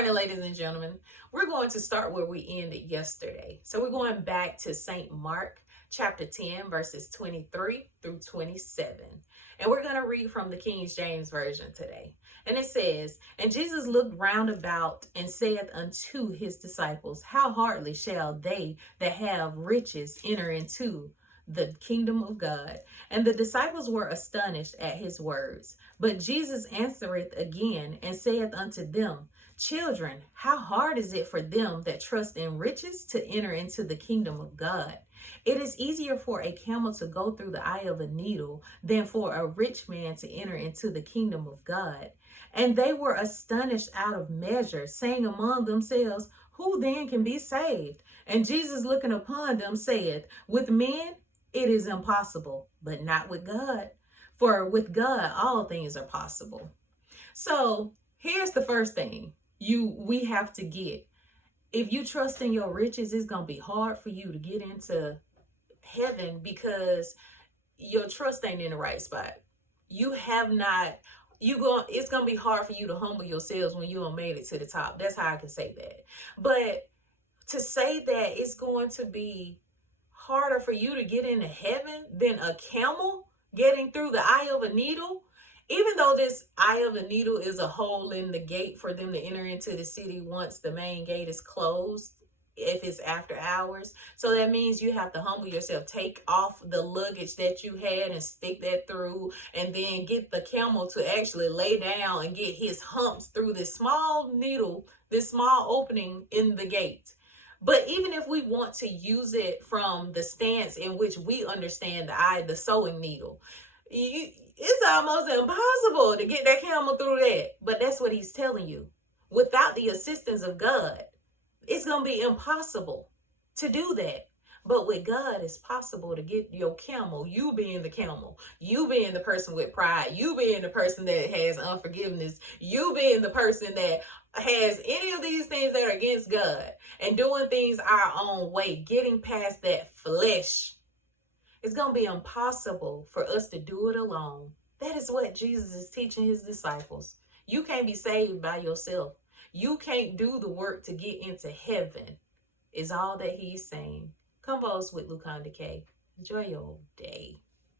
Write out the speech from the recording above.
morning, ladies and gentlemen. We're going to start where we ended yesterday. So we're going back to St. Mark chapter 10, verses 23 through 27. And we're going to read from the King James Version today. And it says, "And Jesus looked round about and saith unto his disciples, How hardly shall they that have riches enter into the kingdom of God? And the disciples were astonished at his words. But Jesus answereth again and saith unto them, Children, how hard is it for them that trust in riches to enter into the kingdom of God? It is easier for a camel to go through the eye of a needle than for a rich man to enter into the kingdom of God. And they were astonished out of measure, saying among themselves, Who then can be saved? And Jesus looking upon them saith, With men it is impossible, but not with God. For with God all things are possible." So here's the first thing we have to get. If you trust in your riches, it's gonna be hard for you to get into heaven because your trust ain't in the right spot. You have not it's gonna be hard for you to humble yourselves when you don't made it to the top. That's how I can say that. But to say that it's going to be harder for you to get into heaven than a camel getting through the eye of a needle, even though this eye of a needle is a hole in the gate for them to enter into the city once the main gate is closed, if it's after hours. So that means you have to humble yourself, take off the luggage that you had and stick that through, and then get the camel to actually lay down and get his humps through this small needle, this small opening in the gate. But even if we want to use it from the stance in which we understand the sewing needle, it's almost impossible to get that camel through that. But that's what he's telling you. Without the assistance of God, it's going to be impossible to do that. But with God, it's possible to get your camel, you being the camel, you being the person with pride, you being the person that has unforgiveness, you being the person that has any of these things that are against God and doing things our own way, getting past that flesh. It's going to be impossible for us to do it alone. That is what Jesus is teaching his disciples. You can't be saved by yourself. You can't do the work to get into heaven, is all that he's saying. Converse with Luconda K. Enjoy your day.